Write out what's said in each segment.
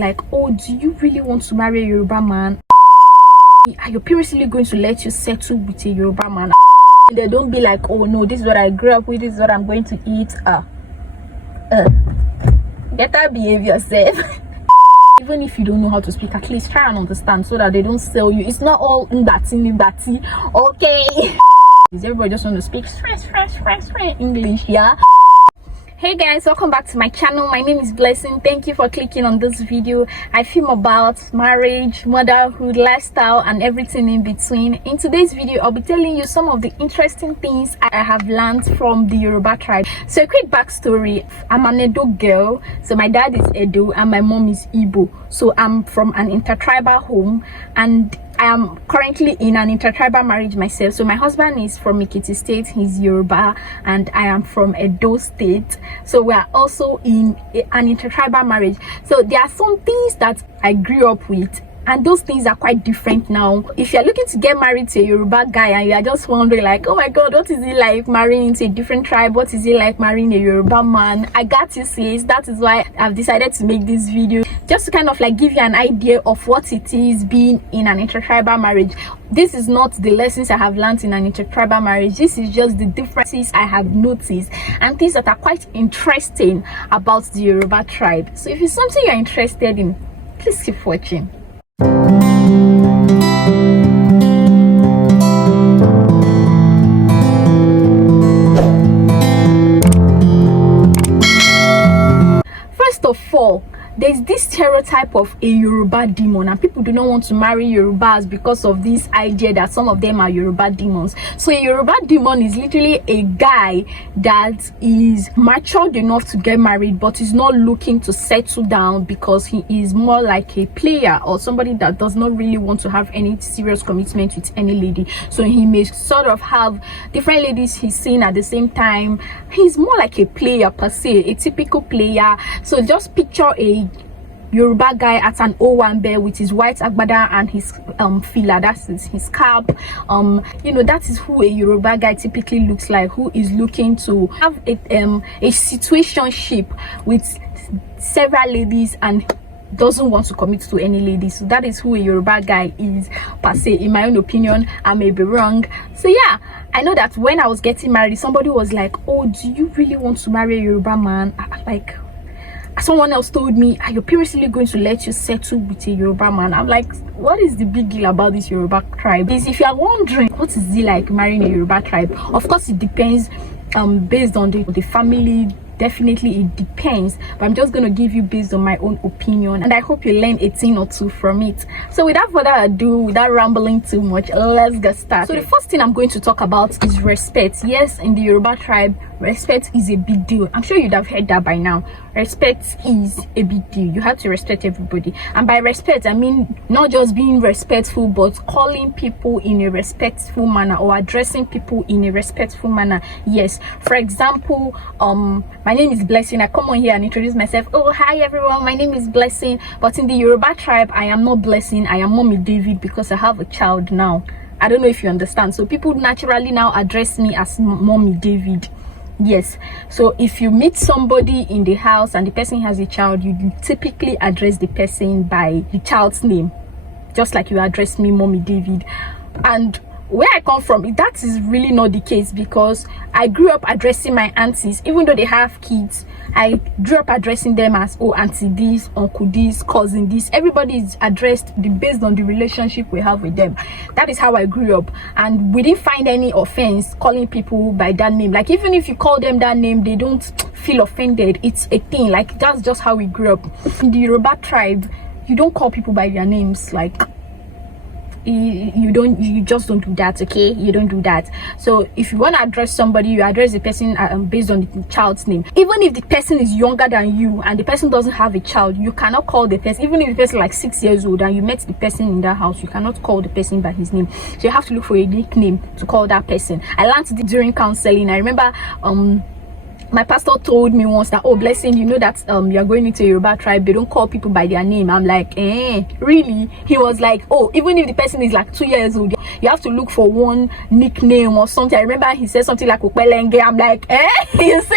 like, oh, do you really want to marry a Yoruba man? Are your parents really going to let you settle with a Yoruba man? They don't be like, oh no, this is what I grew up with, this is what I'm going to eat. Better behave yourself. Even if you don't know how to speak, at least try and understand so that they don't sell you. It's not all ndati, okay? Everybody just want to speak English, yeah? Hey guys, welcome back to my channel. My name is Blessing. Thank you for clicking on this video. I film about marriage, motherhood, lifestyle, and everything in between. In today's video, I'll be telling you some of the interesting things I have learned from the Yoruba tribe. So a quick backstory: I'm an Edo girl. So my dad is Edo and my mom is Igbo. So I'm from an intertribal home, and I am currently in an intertribal marriage myself. So my husband is from Ekiti State, he's Yoruba, and I am from Edo State. So we are also in an intertribal marriage. So there are some things that I grew up with, and those things are quite different now. If you're looking to get married to a Yoruba guy and you're just wondering like, oh my god, what is it like marrying into a different tribe? What is it like marrying a Yoruba man? I got you, sis. That is why I've decided to make this video, just to kind of like give you an idea of what it is being in an intertribal marriage. This is not the lessons I have learned in an intertribal marriage. This is just the differences I have noticed and things that are quite interesting about the Yoruba tribe. So if it's something you're interested in, please keep watching. First of all, there's this stereotype of a Yoruba demon, and people do not want to marry Yorubas because of this idea that some of them are Yoruba demons. So a Yoruba demon is literally a guy that is matured enough to get married but is not looking to settle down because he is more like a player or somebody that does not really want to have any serious commitment with any lady. So he may sort of have different ladies he's seeing at the same time. He's more like a player per se, a typical player. So just picture a Yoruba guy at an Owambe with his white agbada and his fila, that's his cap. You know, that is who a Yoruba guy typically looks like, who is looking to have a situationship with several ladies and doesn't want to commit to any ladies. So that is who a Yoruba guy is per se, in my own opinion. I may be wrong. So yeah, I know that when I was getting married, somebody was like, oh, do you really want to marry a Yoruba man? Like, someone else told me, are your parents really going to let you settle with a Yoruba man? I'm like, what is the big deal about this Yoruba tribe? If you are wondering what is it like marrying a Yoruba tribe, of course it depends based on the family. Definitely it depends, but I'm just going to give you based on my own opinion, and I hope you learn a thing or two from it. So without further ado, without rambling too much, let's get started. So the first thing I'm going to talk about is respect. Yes, in the Yoruba tribe, respect is a big deal. I'm sure you'd have heard that by now. Respect is a big deal. You have to respect everybody, and by respect I mean not just being respectful, but calling people in a respectful manner or addressing people in a respectful manner. Yes, for example, my name is Blessing. I come on here and introduce myself. Oh, hi everyone, my name is Blessing. But in the Yoruba tribe, I am not Blessing, I am Mommy David, because I have a child now. I don't know if you understand. So people naturally now address me as Mommy David. Yes, so if you meet somebody in the house and the person has a child, you typically address the person by the child's name, just like you address me, Mommy David. And where I come from, that is really not the case, because I grew up addressing my aunties, even though they have kids. I grew up addressing them as, oh, auntie this, uncle this, cousin this. Everybody is addressed based on the relationship we have with them. That is how I grew up, and we didn't find any offense calling people by that name. Like, even if you call them that name, they don't feel offended. It's a thing. Like, that's just how we grew up. In the Yoruba tribe, you don't call people by their names. Like, you just don't do that, okay? You don't do that. So if you want to address somebody, you address the person based on the child's name. Even if the person is younger than you and the person doesn't have a child, you cannot call the person. Even if the person is like 6 years old and you met the person in that house, you cannot call the person by his name. So you have to look for a nickname to call that person. I learned it during counseling. I remember my pastor told me once that, oh, Blessing, you know that you're going into a Yoruba tribe, they don't call people by their name. I'm like, really? He was like, oh, even if the person is like 2 years old, you have to look for one nickname or something. I remember he said something like Upelenge. I'm like, you say?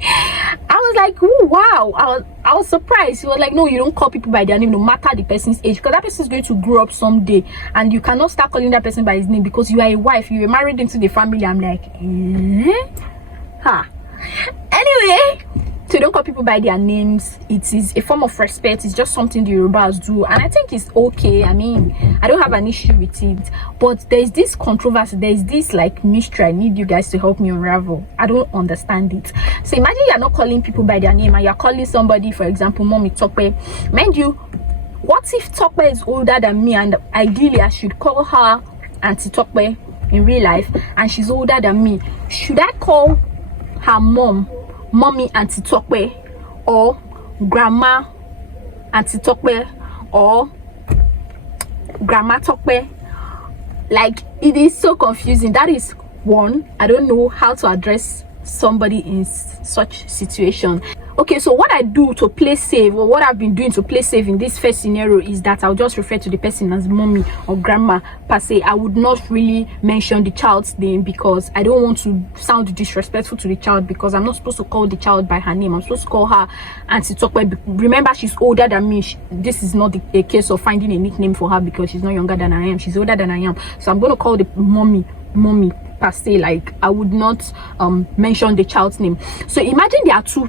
I was like, oh wow, I was surprised. He was like, no, you don't call people by their name no matter the person's age, because that person is going to grow up someday and you cannot start calling that person by his name because you are a wife, you were married into the family. I'm like, anyway, so don't call people by their names. It is a form of respect. It's just something the Yorubas do, and I think it's okay. I mean, I don't have an issue with it, but there's this controversy, there's this like mystery I need you guys to help me unravel. I don't understand it. So imagine you're not calling people by their name and you're calling somebody, for example, Mommy Tope. Mind you, what if Tope is older than me and ideally I should call her Auntie Tope in real life, and she's older than me? Should I call her mom Mommy Auntie Tope, or Grandma Auntie Tope, or Grandma Tope? Like, it is so confusing. That is one. I don't know how to address somebody in such situation. Okay, so what I do to play safe, or what I've been doing to play safe in this first scenario, is that I'll just refer to the person as mommy or grandma per se. I would not really mention the child's name because I don't want to sound disrespectful to the child, because I'm not supposed to call the child by her name. I'm supposed to call her Auntie Tope. Remember, she's older than me. This is not a case of finding a nickname for her because she's not younger than I am. She's older than I am. So I'm going to call the mommy per se. Like, I would not mention the child's name. So imagine there are two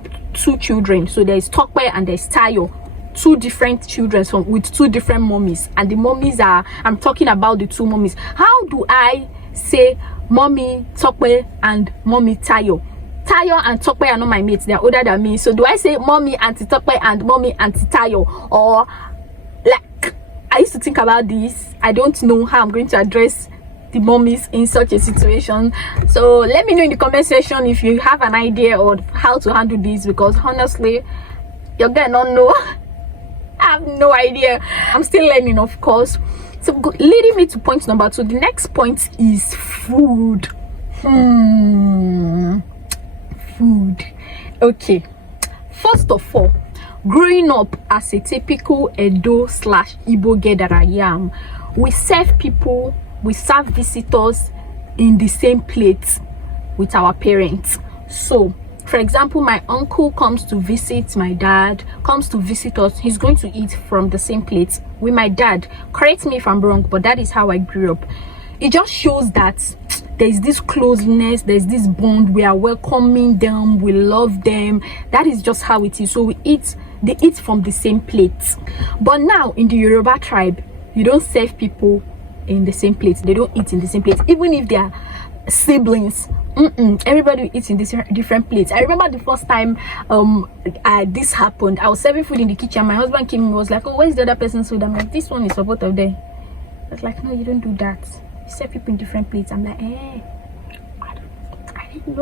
children. So there's Tope and there's Tayo, two different children with two different mommies, and the mommies are, I'm talking about the two mommies. How do I say Mommy Tope and Mommy Tayo? Tayo and Tope are not my mates, they're older than me. So do I say Mommy Auntie Tope and Mommy Auntie Tayo? Or, like, I used to think about this. I don't know how I'm going to address the mommies in such a situation. So let me know in the comment section if you have an idea of how to handle this, because honestly, you're gonna not know. I have no idea. I'm still learning, of course. So leading me to point number 2. The next point is food. Food. Okay, first of all, growing up as a typical Edo/Igbo girl that I am, we serve visitors in the same plate with our parents. So for example, my uncle comes to visit my dad, comes to visit us, he's going to eat from the same plate with my dad. Correct me if I'm wrong, but that is how I grew up. It just shows that there's this closeness, there's this bond, we are welcoming them, we love them. That is just how it is. So they eat from the same plate. But now in the Yoruba tribe, you don't serve people in the same plate. They don't eat in the same plate, even if they are siblings. Everybody eats in different plates. I remember the first time this happened. I was serving food in the kitchen. My husband came and was like, oh, where's the other person's food? I'm like, this one is for both of them. I was like, no, you don't do that. You serve people in different plates. I'm like, I didn't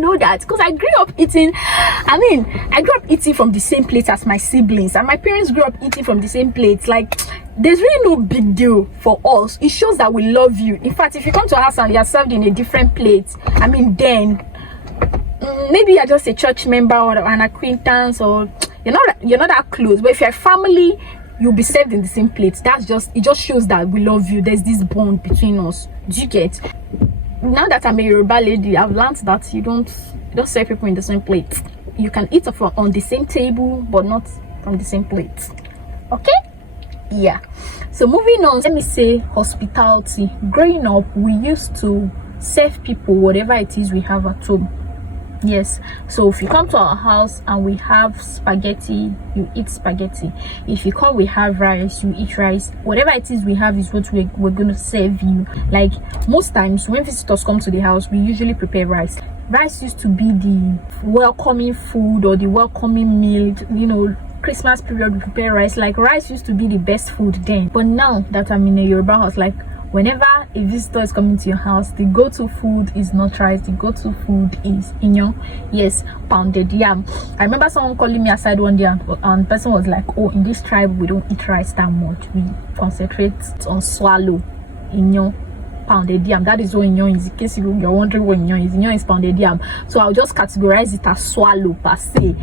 know that because I grew up eating from the same plate as my siblings, and my parents grew up eating from the same plates. Like, there's really no big deal for us. It shows that we love you. In fact, if you come to our house and you're served in a different plate, then maybe you're just a church member or an acquaintance, or you're not that close. But if you're a family, you'll be served in the same plate. It just shows that we love you. There's this bond between us. Do you get? Now that I'm a Yoruba lady, I've learned that you don't serve people in the same plate. You can eat on the same table, but not from the same plate. Okay? Yeah. So moving on, let me say hospitality. Growing up, we used to serve people whatever it is we have at home. Yes, so if you come to our house and we have spaghetti, you eat spaghetti. If you come, we have rice, you eat rice. Whatever it is we have is what we're going to serve you. Like, most times when visitors come to the house, we usually prepare rice. Rice used to be the welcoming food or the welcoming meal. You know, Christmas period, we prepare rice. Like, rice used to be the best food then. But now that I'm in a Yoruba house, like, whenever a visitor is coming to your house, the go-to food is not rice. The go-to food is inyo. Yes, pounded yam. I remember someone calling me aside one day, and the person was like, oh, in this tribe we don't eat rice that much. We concentrate on swallow, inyo, pounded yam. That is what inyo is. In case you're wondering what inyo is pounded yam. So I'll just categorize it as swallow per se.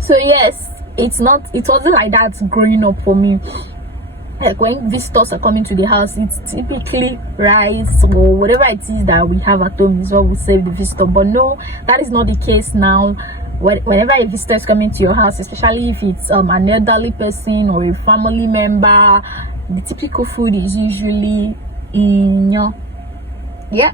So yes, it wasn't like that growing up for me. Like, when visitors are coming to the house, it's typically rice or whatever it is that we have at home is what we serve the visitor. But no, that is not the case now. whenever a visitor is coming to your house, especially if it's an elderly person or a family member, the typical food is usually inyo. Yeah.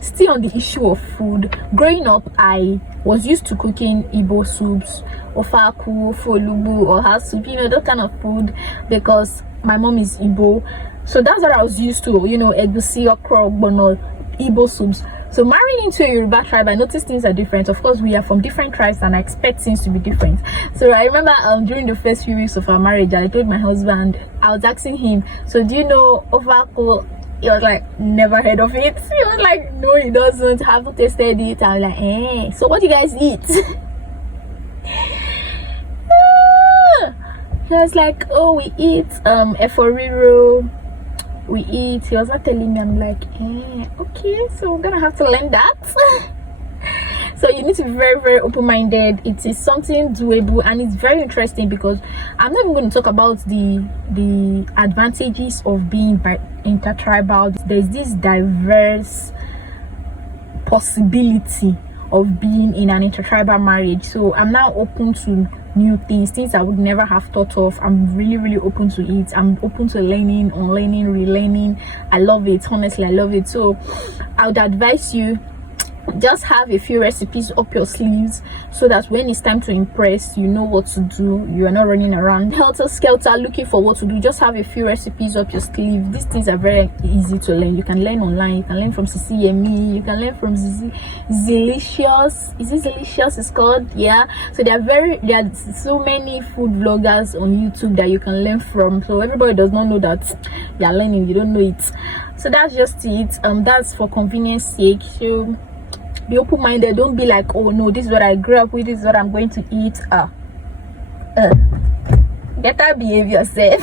Still on the issue of food, growing up I was used to cooking Igbo soups, ofaku, folubu, or house soup, you know, that kind of food, because my mom is Igbo. So that's what I was used to, you know, egusi, okra, ogbono, Igbo soups. So marrying into a Yoruba tribe, I noticed things are different. Of course, we are from different tribes and I expect things to be different. So I remember during the first few weeks of our marriage, I told my husband, I was asking him, so do you know ofaku? He was like, never heard of it. He was like, no, he doesn't, haven't tasted it. I was like, so what do you guys eat? He was like, oh, we eat eforiro, we eat. He was not telling me. I'm like, okay, so we're gonna have to learn that. So you need to be very, very open-minded. It is something doable and it's very interesting, because I'm not even going to talk about the advantages of being intertribal. There's this diverse possibility of being in an intertribal marriage. So I'm now open to new things I would never have thought of. I'm really, really open to it. I'm open to learning, unlearning, relearning. I love it. Honestly, I love it. So I would advise you, just have a few recipes up your sleeves, so that when it's time to impress, you know what to do. You are not running around helter skelter looking for what to do. Just have a few recipes up your sleeve. These things are very easy to learn. You can learn online, you can learn from CCME, you can learn from Zilicious. Is it Zilicious it's called? Yeah. So there are so many food vloggers on YouTube that you can learn from. So everybody does not know that you are learning, you don't know it. So that's just it. That's for convenience sake. So be open-minded. Don't be like, oh no, this is what I grew up with, this is what I'm going to eat. Better behave yourself.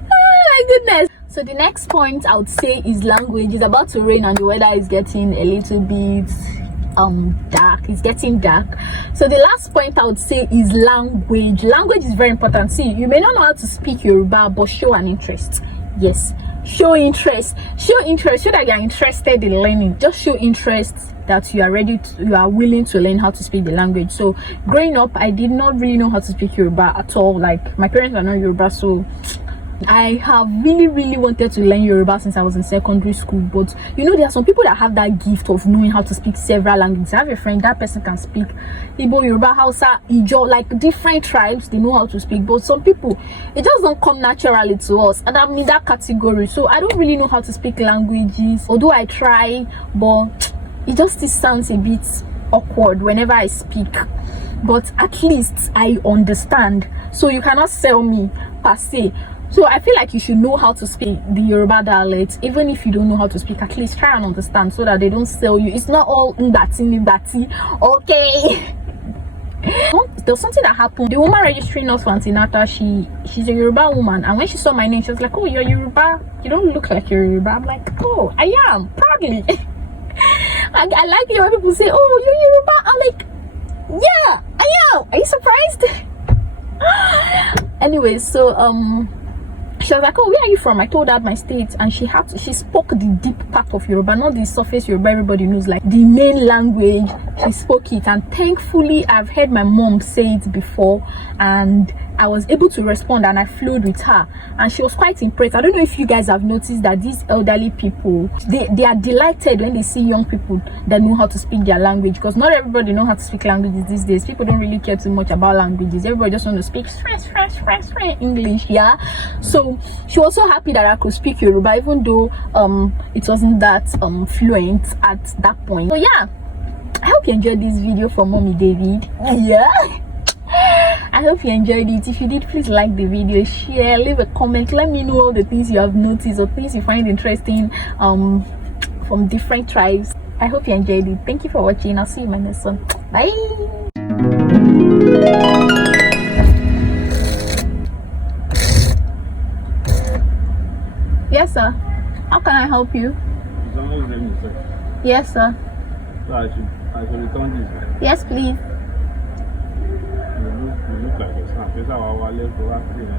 Oh my goodness. So the next point I would say is language. It's about to rain and the weather is getting a little bit dark. It's getting dark. So the last point I would say is language. Language is very important. See, you may not know how to speak Yoruba, but show an interest. Yes, show interest so that you are interested in learning. Just show interest that you are willing to learn how to speak the language. So growing up, I did not really know how to speak Yoruba at all. Like, my parents are not Yoruba, so I have really, really wanted to learn Yoruba since I was in secondary school. But you know, there are some people that have that gift of knowing how to speak several languages. I have a friend, that person can speak Igbo, Yoruba, Hausa, Ijo, like different tribes, they know how to speak. But some people, it just don't come naturally to us, and I'm in that category. So I don't really know how to speak languages, although I try, but it just sounds a bit awkward whenever I speak. But at least I understand. So you cannot sell me per se. So I feel like you should know how to speak the Yoruba dialect. Even if you don't know how to speak, at least try and understand, so that they don't sell you. It's not all ndati, okay? There was something that happened. The woman registering us for antenatal, she's a Yoruba woman, and when she saw my name, she was like, oh, you're Yoruba, you don't look like you're Yoruba. I'm like, oh, I am, proudly. I like it when people say, oh, you're Yoruba. I'm like, yeah, I am. Are you surprised? Anyway, so she was like, oh, where are you from? I told her my state, and she spoke the deep part of Yoruba, not the surface Yoruba everybody knows, like the main language. She spoke it, and thankfully I've heard my mom say it before, and I was able to respond, and I flowed with her, and she was quite impressed. I don't know if you guys have noticed that these elderly people, they are delighted when they see young people that know how to speak their language, because not everybody know how to speak languages these days. People don't really care too much about languages. Everybody just want to speak French, English. Yeah. So she was so happy that I could speak Yoruba, even though it wasn't that fluent at that point. So yeah, I hope you enjoyed this video from Mommy David. Yeah, I hope you enjoyed it. If you did, please like the video, share, leave a comment, let me know all the things you have noticed or things you find interesting from different tribes. I hope you enjoyed it. Thank you for watching. I'll see you in my next one. Bye. Yes, sir. How can I help you? Yes, sir. So I should return this, right? Yes, please. You look like a snap. That's how I left for accident.